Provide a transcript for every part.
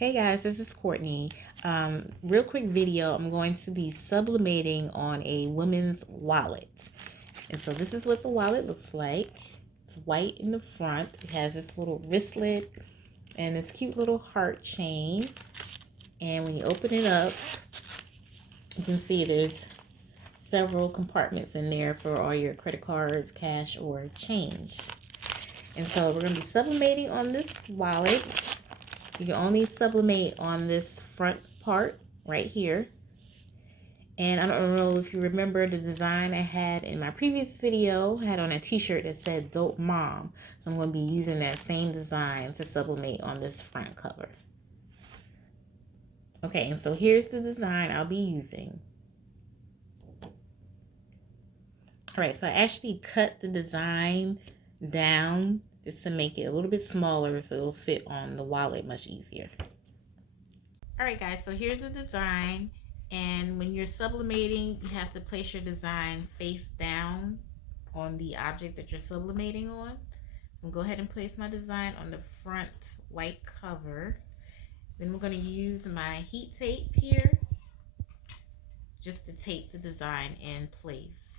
Hey guys, this is Courtney. Real quick video, I'm going to be sublimating on a women's wallet. And so this is what the wallet looks like. It's white in the front. It has this little wristlet and this cute little heart chain. And when you open it up, you can see there's several compartments in there for all your credit cards, cash, or change. And so we're going to be sublimating on this wallet. You can only sublimate on this front part right here. And I don't know if you remember the design I had in my previous video. I had on a t-shirt that said Dope Mom. So I'm going to be using that same design to sublimate on this front cover. Okay, and so here's the design I'll be using. Alright, so I actually cut the design down just to make it a little bit smaller so it'll fit on the wallet much easier. Alright guys, so here's the design, and when you're sublimating, you have to place your design face down on the object that you're sublimating on. So I'm going to go ahead and place my design on the front white cover. Then we're going to use my heat tape here just to tape the design in place.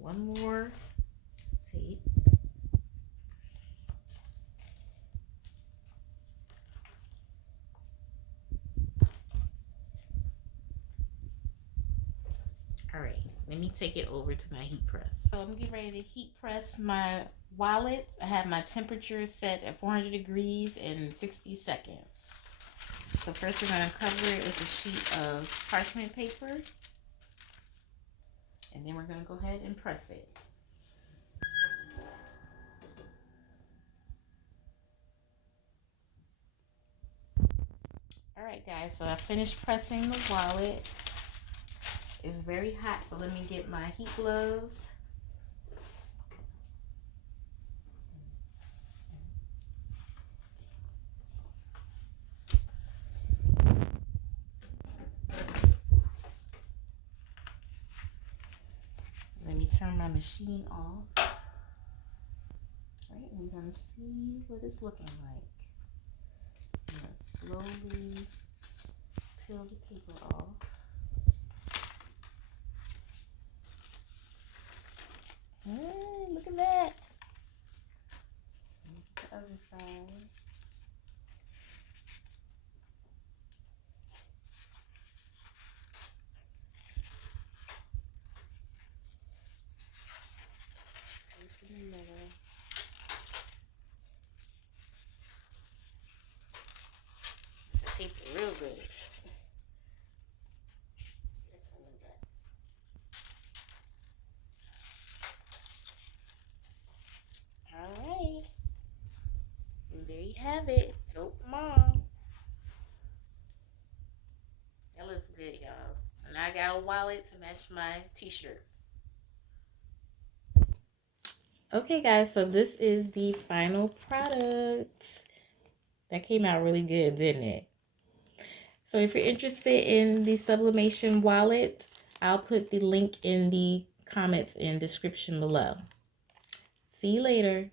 One more tape. All right, let me take it over to my heat press. So I'm getting ready to heat press my wallet. I have my temperature set at 400 degrees in 60 seconds. So first we're going to cover it with a sheet of parchment paper. And then we're going to go ahead and press it. Alright guys, so I finished pressing the wallet. It's very hot, so let me get my heat gloves. Let me turn my machine off. Alright, we're going to see what it's looking like. I'm going to slowly peel the paper off. Hey, look at that. Look at the other side. Tape in the middle. Taped it real good. Alright. And there you have it. Dope Mom. That looks good, y'all. So now I got a wallet to match my t-shirt. Okay, guys, so this is the final product. That came out really good, didn't it? So if you're interested in the Sublimation Wallet, I'll put the link in the comments and description below. See you later.